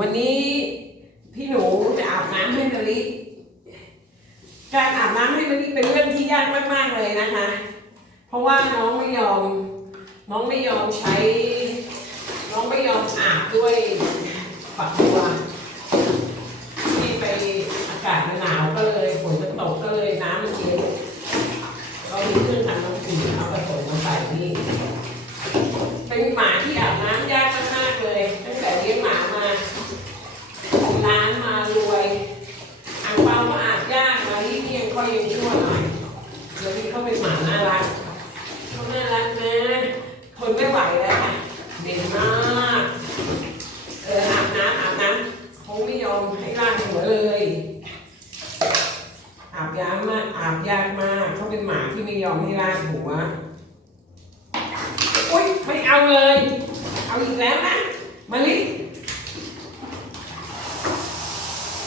วันนี้พี่หนูจะอาบน้ำให้มะลิการอาบน้ำให้มะลิเป็นเรื่องที่ยากมาก ๆเลยนะคะ เพราะว่าน้องไม่ยอม น้องไม่ยอมใช้ น้องไม่ยอมอาบด้วยฝักบัวที่ไปอากาศมันหนาวก็เลยฝนมันตกก็เลยน้ำมันเย็นเรามีเครื่องทำน้ำอุ่นเอาผสมมาใส่นี่เป็นหมาที่อาบน้ำยากมากๆเลย ตั้งแต่เลี้ยงหมา ร้านมารวยอ่างเปาก็อาบยากมาที่นี่ยังค่อยยังชั่วหน่อยเดี๋ยวนี้เขาเป็นหมาน่ารักเขาน่ารักนะทนไม่ไหวแล้วค่ะเด่นมากเอออาบน้ำอาบน้ำเขาไม่ยอมให้ล้างหัวเลยอาบยากมากอาบยากมากเขาเป็นหมาที่ไม่ยอมให้ล้างหัวอุ้ยไม่เอาเลย เอาอีกแล้วนะมาลิ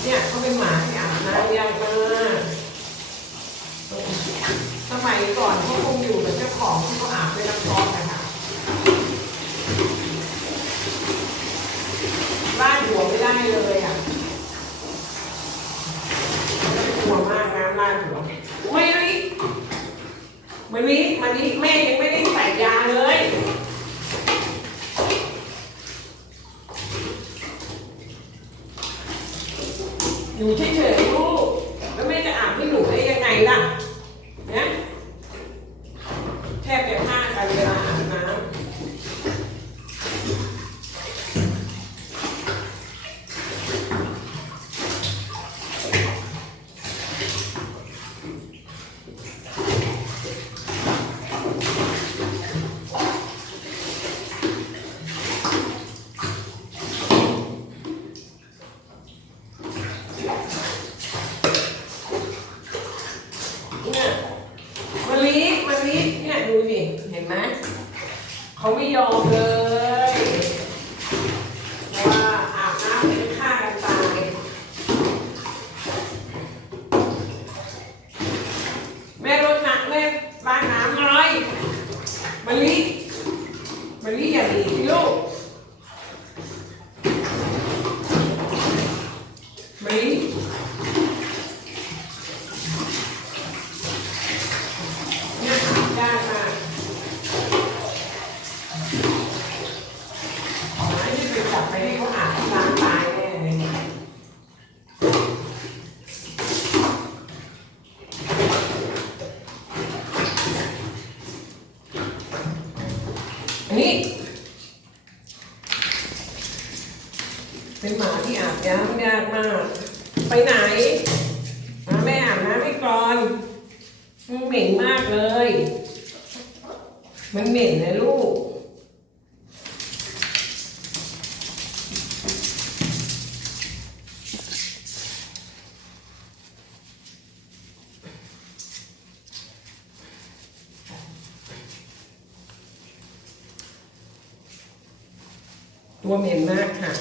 เนี่ยเขาเป็นหมาที่อาบน้ำยากมากสมัยก่อนเขาคงอยู่กับเจ้าของที่เขาอาบด้วยน้ำร้อนนะคะบ้านหัวไม่ได้เลยอะกลัวมากน้ำลาดหัวไม่ลิมันนี้มันนี้แม่ยังไม่ได้ใส่ยาเลย อยู่เฉยๆลูกแล้วแม่จะอาบให้หนูได้ยังไงล่ะนะแทบจะพลาดกันเวลาอาบน้ำเนี่ยมะลิมะลิเนี่ยดูดิเห็นไหม เขาไม่ยอมเลยว่าอาบน้ำเป็นฆ่ากันตายแม่รดน้ำแม่ล้างน้ำหน่อยมะลิมะลิอย่าหนีสิลูกมะลิ เนี่ยยากมากหมาที่ไปจับไปให้เขาอาบล้างตายแน่เลยเนี่ยอันนี้ เป็นหมาที่อาบน้ำยากมาก ไปไหนมาแม่อาบน้ำให้ก่อนมันเหม็นมากเลย มันเหม็นนะลูก ตัวเหม็นมากค่ะ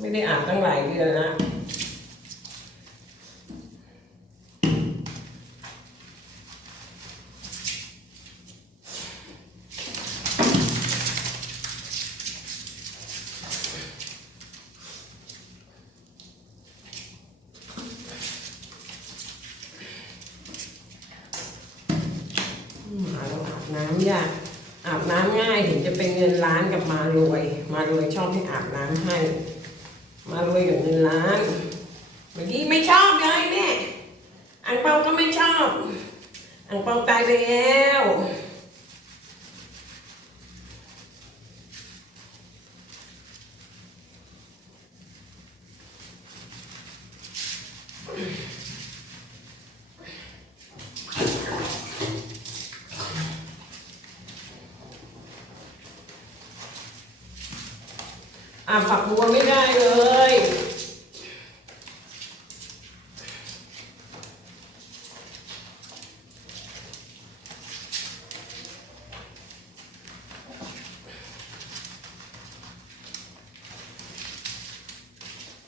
ไม่ได้อาบตั้งหลายเดือนล้วมาแล้วอาบน้ำยาก อาบน้ำง่ายถึงจะเป็นเงินล้านกับมารวย มารวยชอบให้อาบน้ำให้ มารวยกับเงินล้านเมื่อกี้ไม่ชอบเลยแม่อังเปาก็ไม่ชอบ อังเปาตายไปแล้ว อาฝักบัวไม่ได้เลย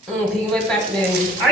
อืมทิ้งไว้แป๊บหนึ่งไอ้